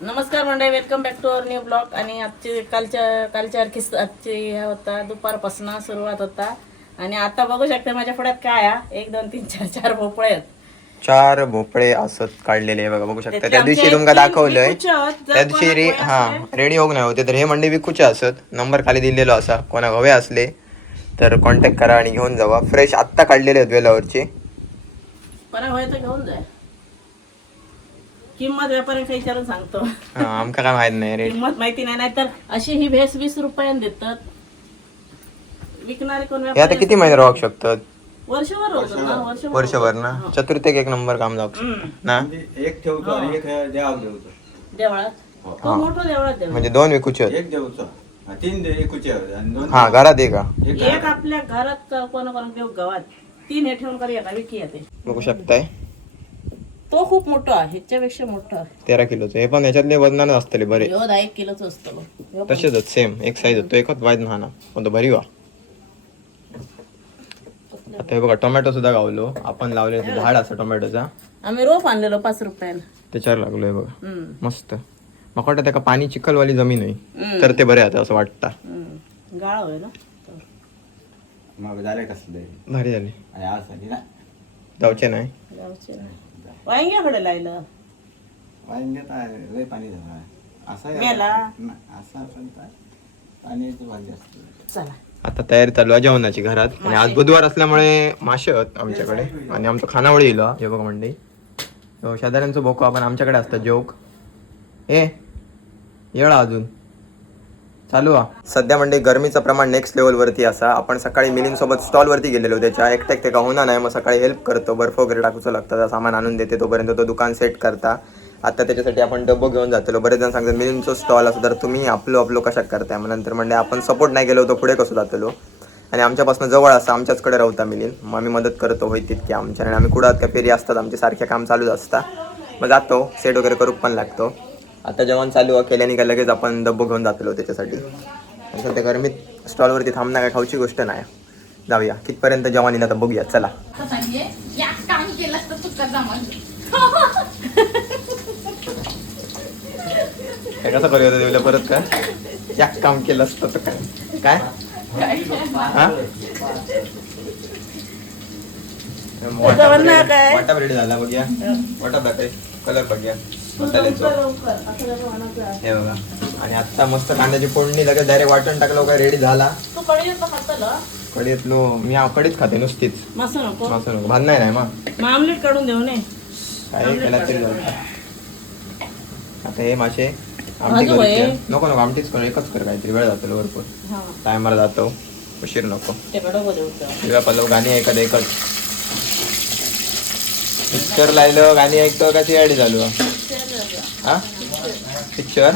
नमस्कार मंडळी, welcome back to our new blog. आणि आजची कालच्या आजची ह्या होता दुपारपासून सुरुवात होता. आणि आता बघू शकता माझ्या पुढ्यात काय आहे, 1 2 3 4 4 भोपळे आहेत. 4 भोपळे असत काढलेले आहे बघा, बघू शकता. त्यातले त्या दिवशी आमचे तुमका 3 दाखवलंय विकूचे आहेत. जर त्या दिवशी कोणाक हवे हा असले- रेडी होऊक नाही होते, तर हे मंडई विकूचे असत. नंबर खाली दिलेलो असा, कोणाक हवे असले तर कॉन्टॅक्ट करा आणि घेऊन जावा. फ्रेश आत्ता काढलेले आहेत वेलावरचे. बरं होय तर घेऊन जाय. किंमत व्यापाऱ्यांना विचारून सांगतो. हा, आमका काय माहित नाही रेट. किंमत माहिती नाही, नाहीतर अशी ही भेस 20 रुपयाने देतात. विकणारे कोण हे आता व्यापारी किती महिने राहू शकतात? वर्षभर होतं ना, वर्षभर ना. चतुर्थीक एक नंबर काम जाऊ ना. एक ठेवतो आणि एक देवाक ठेवतो. देवळात तो मोठं देवळात देवळात. म्हणजे 2 विकूचे आहेत. एक देवचा 3 एकुचे आणि 2 हा, घरात एक एक आपल्या घरात कोणा देऊ गावात 3 हे ठेवून करूया का विकी येते. बघू शकताय. तो खूप मोठा आहे, ह्याच्यापेक्षा मोठा आहे. 13 किलोचं. हे पण याच्यातले वजनाने असतले बरे. ह्यो 1 किलोच असतो. ह्यो पण. तसेच आहेत, सेम एक साईज होतो. एकच वाईज लहान पण तो भरी वा. आता हे बघा, टोमॅटो सुद्धा गावलो. आपण लावले झाड असं टोमॅटोचा, आम्ही रोप आणलेलो 5 रुपयाला. त्याच्यावर लागलोय बघा. हम्म. मस्त. मग वाटतं त्याका पाणी चिखलवाली जमीन आहे हम्म. तर ते बरे आता असं वाटतं. गाळ होय ना. मग झाले कसले भारी झाले. आणि आज झाली ना जाऊचे नाही. गावचे नाही. वांग्याकडे लायलं. वांग्यात लय पाणी झालं असं मेला. असं पाण्याची भाजी असते. चला आता तयारी चालू आहे जेवणाची घरात. आणि आज बुधवार असल्यामुळे मासे आहेत आमच्याकडे. आणि आमचं खानावळी येईल हे बघा मंडई. शेजाऱ्यांचं भोको आपण आमच्याकडे असतात जोक. येळा अजून चालू आ. सध्या म्हणजे गरमीचं प्रमाण नेक्स्ट लेवल वरती असा. आपण सकाळी मिलिंदसोबत स्टॉल वरती गेलेलो. त्याच्या एकट्याक का होणार नाही, मग सकाळी हेल्प करतो. बर्फ वगैरे टाकूचं लागतं, सामान आणून देते. तोपर्यंत तो दुकान सेट करता. आता त्याच्यासाठी आपण डब्बो घेऊन जातो. बरेच जण सांगतात मिलिंदचं स्टॉल असं, तर तुम्ही आपलं कशा करताय. मग नंतर म्हणजे आपण सपोर्ट नाही केलो होतो, पुढे कसं जातलो. आणि आमच्यापासून जवळ असं आमच्याचकडे राहता मिलिंद. मग आम्ही मदत करतो होय तितकी आमच्या. आणि आम्ही कुडात का फेरी असतात आमचे सारखे काम चालूच असतात. मग जातो, सेट वगैरे करूक पण लागतो. आता जेवण चालू केल्याने का लगेच आपण डब्बो घेऊन जातलो त्याच्यासाठी. आणि सध्या गरमीत स्टॉलवरती थांबणं काय खाऊची गोष्ट नाही. जाऊया कितपर्यंत जेवण येईल आता बघूया. चला. हे कसं करूया देऊला परत का याक काम केलं असतं तर काय हा? वाटा रेडी झाला बघूया. वाटा दाखव, कलर बघूया मसाल्याचा. हे बघा. आणि आता मस्त कांद्याची फोडणी लगेच डायरेक्ट वाटण टाकलं का रेडी झाला. तू कढीत खातला? कढीतलो मी कढीच खाते नुसतीच. मासा नको. मासं नको, भात नाही मग आमलेट काढून देऊ नये. काय केला तरी झालं. आता हे मासे आमटी अजून करायची. आहे? नको आमटीच कर, एकच कर. काहीतरी वेळ जातो भरपूर. हा टायमर जातो, उशीर नको. ते कडक देऊ. शिव्या पल्लव गाणी ऐकत पिक्चर लायलं गाणी ऐकतो का ती झालो हा पिक्चर.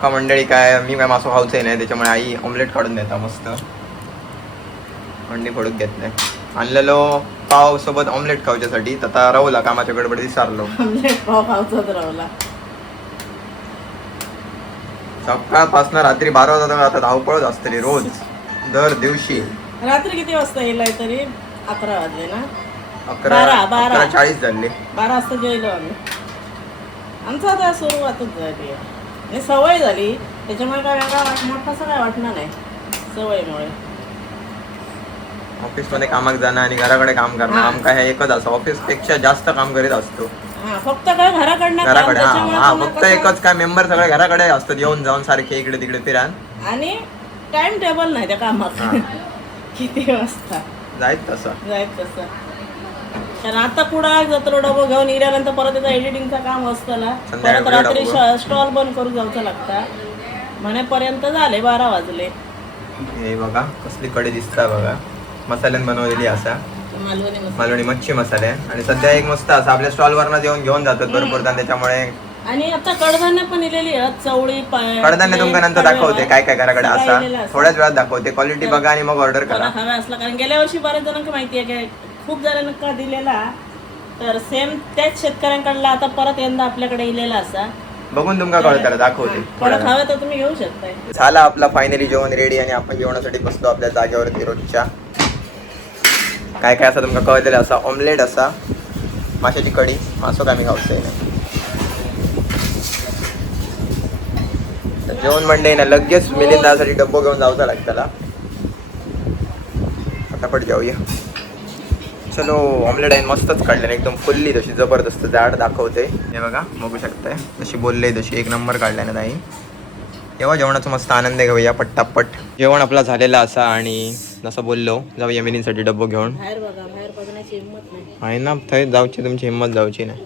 हा मंडळी, काय मी काय मासो खाऊचंही नाही, त्याच्यामुळे आई ऑमलेट काढून देता मस्त. अंडी फोडून घेतलंय. आणलेलो पाव सोबत ऑमलेट खाऊच्यासाठी. आता राहूला कामाच्या गडबडीत विसरलो. पाव खावचाच राहिला. सकाळपासून रात्री 12 वाजता आता धावपळच असतली रोज दर दिवशी. रात्री किती वाजता येलाय तरी? 11 वाजले ना. 11:40 झाले. 12 वाजता जेवलो आम्ही. आमचं आता सुरुवातच झाली आणि सवय झाली, त्याच्यामुळे काय वेगळा मोठासा काय वाटणार नाही सवयीमुळे. ऑफिस मध्ये कामाक जाणं आणि घराकडे काम करणं आमका हे एकच असं. ऑफिस पेक्षा जास्त काम करीत असतो. हा, फक्त काय घराकडनं काम, घराकडे त्याच्यामुळे हा पुन्हा फक्त कसं- एकच काय मेंबर सगळे घराकडे असतात, येऊन जाऊन सारखे इकडे तिकडे फिरान. आणि टाइम टेबल नाही त्या कामात. हा. किती वाजता जायच तसं. जायचं तसं. कारण आता पुढं जत्र डबो घेऊन गेल्यानंतर परत त्याचं एडिटिंगचं काम असतं. परत रात्री स्टॉल बंद करून जायचं लागतं. म्हणेपर्यंत झाले 12 वाजले. हे बघा कसली कढी दिसता बघा. मसाल्यान बनवलेली असा मालवणी मसाला. मालवणी मच्छी मसाले. आणि सध्या एक मस्त असा आपल्या स्टॉल वरनं जेवण घेऊन जातात भरपूर जण. त्याच्यामुळे आणि आता कडधान्य पण इलेली आहेत. चवळी कडधान्य तुमका नंतर दाखवते काय काय घराकडे असा. थोड्याच वेळात दाखवते. क्वालिटी बघा आणि मग ऑर्डर करा. हवा असला, कारण गेल्या वर्षी बऱ्याच जणांना माहिती आहे की खूप जणांना दिलेला, तर सेम त्याच शेतकऱ्यांकडला आता परत यंदा आपल्याकडे इलेला असा. बघून तुमका कळतं दाखवते. परत हवं तर तुम्ही घेऊ शकताय. झाला आपला फायनली जेवण रेडी. आणि आपण जेवणासाठी बसलो आपल्या जागेवरती रोजच्या. काय काय असं तुमका कळतलं असा. ऑमलेट असा, माशाची कढी मासो काय मी खाऊचंय नाही. तर जेवण म्हणणे ना लगेच मिलिंदासाठी डब्बो घेऊन जाऊचा लागताला. फटाफट जाऊया. चलो ऑमलेट आहे मस्तच काढले एकदम फुल्ली तशी जबरदस्त जाड दाखवते. हे बघा बघू शकताय तशी बोलले तशी एक नंबर काढल्या ना ताई. तेव्हा जेवणाचा मस्त आनंद घेऊया पट्टापट. जेवण आपला झालेला असा आणि जसं बोललो जाऊया मिलिंदसाठी डब्बो घेऊन. बाहेर बघा, बाहेर बघण्याची हिंमत नाही. आहे ना थंय जाऊची तुमची हिंमत जाऊची नाही.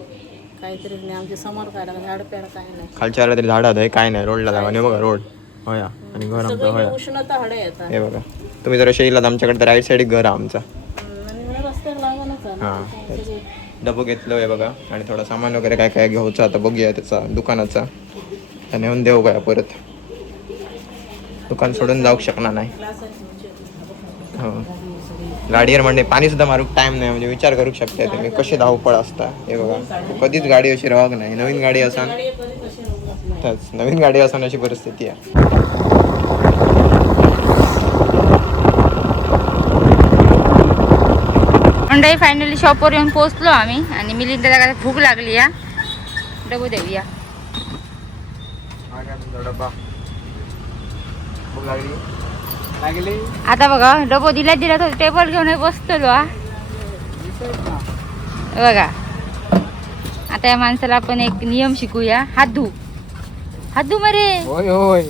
काहीतरी नाही आमच्या समोर काय झाड पेड काय नाही. खालच्या आला तरी झाडात आहे काय नाही. रोडला जावा नाही बघा रोड होया आणि घर आमचं होया. उष्णता हडे येतात. हे बघा तुम्ही जरा शेईलात आमच्याकडे तर राईट साईड घर आहे आमचा. रस्त्यावर लागूनच आहे. हां डबो घेतलं आहे बघा आणि थोडा सामान वगैरे काय काय घ्यायचं आता बघूया त्याचा दुकानाचा. तर नेऊन देऊ काय परत दुकान सोडून जाऊ शकणार नाही. हो गाडीवर म्हणजे पाणी सुद्धा मारूक टाइम नाही. म्हणजे विचार करू शकता तुम्ही कशी धावपळ असता. हे बघा कधीच गाडी अशी राहक नाही. नवीन गाडी असा नवीन गाडी असून अशी परिस्थिती आहे. मंडळी फायनली शॉपवर येऊन पोहोचलो आम्ही आणि मिलिंदाला भूक लागली या डबू देऊया. आता बघा डबो दिला तो टेबल घेऊन बसतो बघा. आता या माणसाला आपण एक नियम शिकूया. हात धू मरे. होय होय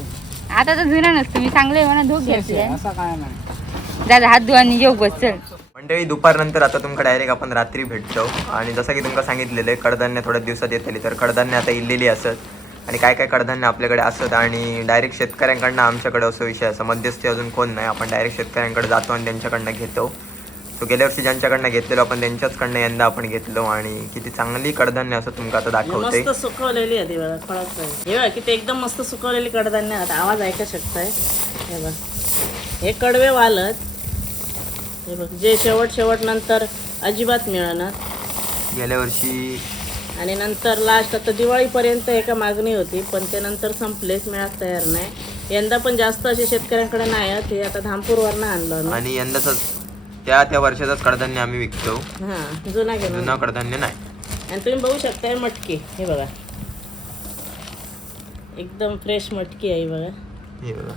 आता तर जुना नसतो मी चांगले म्हणा धूक घ्यायचे असं काय नाही. दादा हात धू आणि येऊ बस चल. मंडळी दुपारनंतर आता तुमका डायरेक्ट आपण रात्री भेटतो आणि जसं की तुमका सांगितलेलं आहे कडधान्य थोड्या दिवसात येतली तर कडधान्य आता इल्लेली असत आणि काय काय कडधान्य आपल्याकडे असत आणि डायरेक्ट शेतकऱ्यांकडनं आमच्याकडे असं विषय असं मध्यस्थी अजून कोण नाही. आपण डायरेक्ट शेतकऱ्यांकडे जातो आणि त्यांच्याकडनं घेतो. सो गेल्या वर्षी ज्यांच्याकडनं घेतलेलो आपण त्यांच्याचकडनं यंदा आपण घेतलो आणि किती चांगली कडधान्य असं तुमका आता दाखवते. मस्त सुकवलेली आहे बघा फळात. हे बघा किती एकदम मस्त सुकवलेली कडधान्य. आता आवाज ऐका शकताय. हे बघा हे कडवे वालत. हे बघ जे शेवट नंतर अजिबात मिळणार. गेल्या वर्षी आणि नंतर लास्ट आता दिवाळीपर्यंत एका मागणी होती पण ते नंतर संपलेच मिळत तयार नाही. यंदा पण जास्त असे शेतकऱ्यांकडे नाही आहेत. हे आता धामपूरवरनं आणलं आणि यंदाच त्या वर्षाचाच कडधान्य आम्ही विकतो. हां जुना घेऊन जुना कडधान्य नाही. आणि तुम्ही बघू शकताय मटकी. हे बघा एकदम फ्रेश मटकी आहे बघा. हे बघा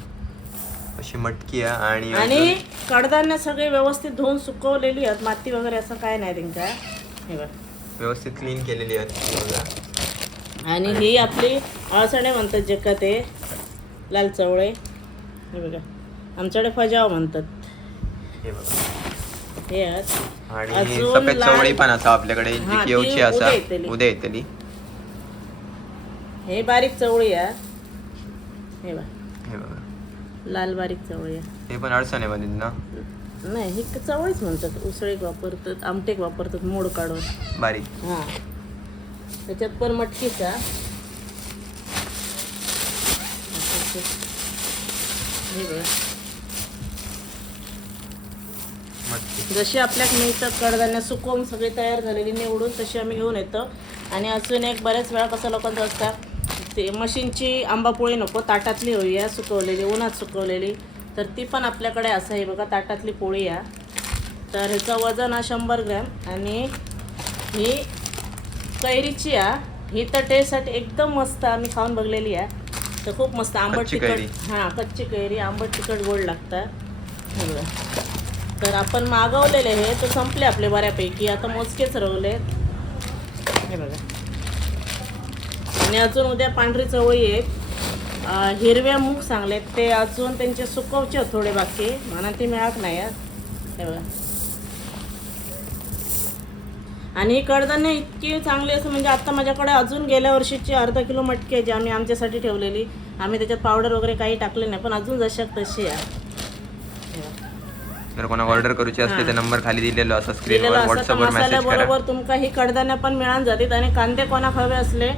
अशी मटकी आहे आणि कडधान्य सगळे व्यवस्थित धुवून सुकवलेली आहेत. माती वगैरे असं काय नाही त्यांच्या. हे बघा व्यवस्थित क्लीन केलेली आहे बघा. आणि ही आपली अळसणे म्हणतात जे का ते लाल चवळे. हे बघा आमच्याकडे फजाव म्हणतात. हे बघा हे आहेत आणि अजून सफेद चवळी पण असा आपल्याकडे जी हां, की येऊची ती असा उद्या येतली. उद्या येतली. हे बारीक चवळी आहे. हे बघा हे बघा लाल बारीक चवळी आहे. हे पण अडचण आहे मध्ये ना नाही ही चवळीच म्हणतात. उसळीक वापरतात आमटेक वापरतात मोड काढून बारीक. हां त्याच्यात पण मटकीचा. हे बघा मटकी जशी आपल्याकडे मिळतं कडधान्य सुकवून सगळी तयार झालेली निवडून तशी आम्ही घेऊन येतो. आणि अजून एक बऱ्याच वेळा कसं लोकांचं असतात ते मशीनची आंबापोळी नको ताटातली होईया सुकवलेली उन्हात सुकवलेली तर ती पण आपल्याकडे असं आहे बघा ताटातली पोळी आहे. तर ह्याचं वजन हा 100 ग्रॅम आणि ही कैरीची आहे. ही तर टेस्टसाठी एकदम मस्त आम्ही खाऊन बघलेली आहे तर खूप मस्त आंबट कच्ची कैरी. तिखट. हां कच्ची कैरी आंबट तिखट गोड लागतात. हे बघा तर आपण मागवलेले हे तर संपले आपले बऱ्यापैकी. आता मोजकेच रवलेत. हे बघा आणि अजून उद्या पांढरी चवळी आहेत. हिरव्या मूग सांगलेत ते अजून त्यांचे सुकवचे थोडे बाकी म्हणून ते मिळत नाही आहेत. हे बघा आणि ही कडधान्य इतकी चांगली असं म्हणजे आता माझ्याकडे अजून गेल्या वर्षीची अर्धा किलो मटकी आहे जी आम्ही आमच्यासाठी ठेवलेली. आम्ही त्याच्यात पावडर वगैरे काही टाकले नाही पण अजून जशाक तशी आहे. जर कोणाला ऑर्डर करूची असते तर नंबर खाली दिलेलो असं स्क्रीनवर दिलेलं असं तर व्हॉट्सअपवर मेसेज करा. मसाल्याबरोबर तुमका ही कडधान्य पण मिळून जातात. आणि कांदे कोणाक हवे असले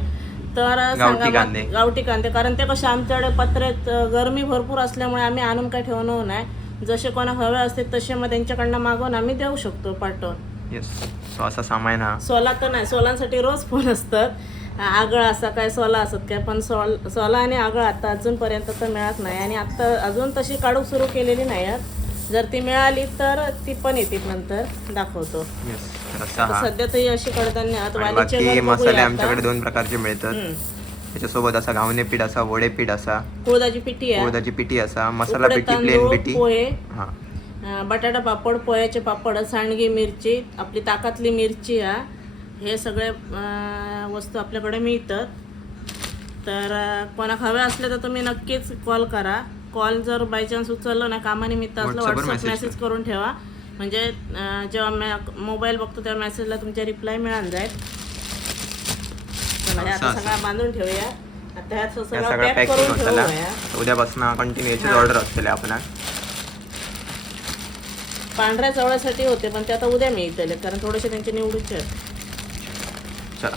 तर सांगा कांदे. गावठी कांदे कारण ते कसे आमच्याकडे पत्रेत गरमी भरपूर असल्यामुळे आम्ही आणून काय ठेवणं नाही. जसे कोणाक हवे असते तसे मग त्यांच्याकडनं मागवून आम्ही देऊ शकतो पाठवून. येस सो असा सामान हा. सोला तर नाही सोलांसाठी रोज फोन असतात. आगळ असा काय सोला असत काय पण सोला आणि आगळ आता अजूनपर्यंत तर मिळत नाही. आणि आता अजून तशी काढूक सुरू केलेली नाही आहेत जर ती मिळाली तर ती पण येतील नंतर दाखवतो. येस रस्सा आता हा. सध्या तर ही अशी कडधान्य आहेत. आणि वालीचे बाकी घर मसाले बघूया आमच्याकडे आता. 2 प्रकारचे मिळतात. हम्म. त्याच्यासोबत असा घावणे पीठ असा, वडे पीठ असा, कुळदाची पिठी आहे, उडदाची पिठी असा, मसाला उकडे पिठी, प्लेन तांदूळ, पिठी. पोहे, हा बटाटा पापड, पोह्याचे पापड, सांडगी मिरची, आपली ताकातली मिरची आहे. हे सगळे वस्तू आपल्याकडे मिळतात. तर कोणाक हवे असले तर तुम्ही नक्कीच कॉल करा. कॉल जर बाय चान्स उचललं ना कामानिमित्त असलं WhatsApp वर व्हॉट्सअप message मेसेज करून ठेवा. म्हणजे जेव्हा मोबाईल बघतो तेव्हा मेसेजला तुमच्या रिप्लाय मिळून जाईल. चला हे आता असं. सगळा बांधून ठेवूया. आता ह्यात या सगळं सगळ्या पॅक पॅकिंग करून होताला ठेवूया. उद्यापासून कंटिन्यू याची हा. ऑर्डर असतले आपण. पांढऱ्या चवळ्यासाठी होते पण ते आता उद्या मिळतले कारण थोडेसे त्यांचे निवडूचे आहेत. चला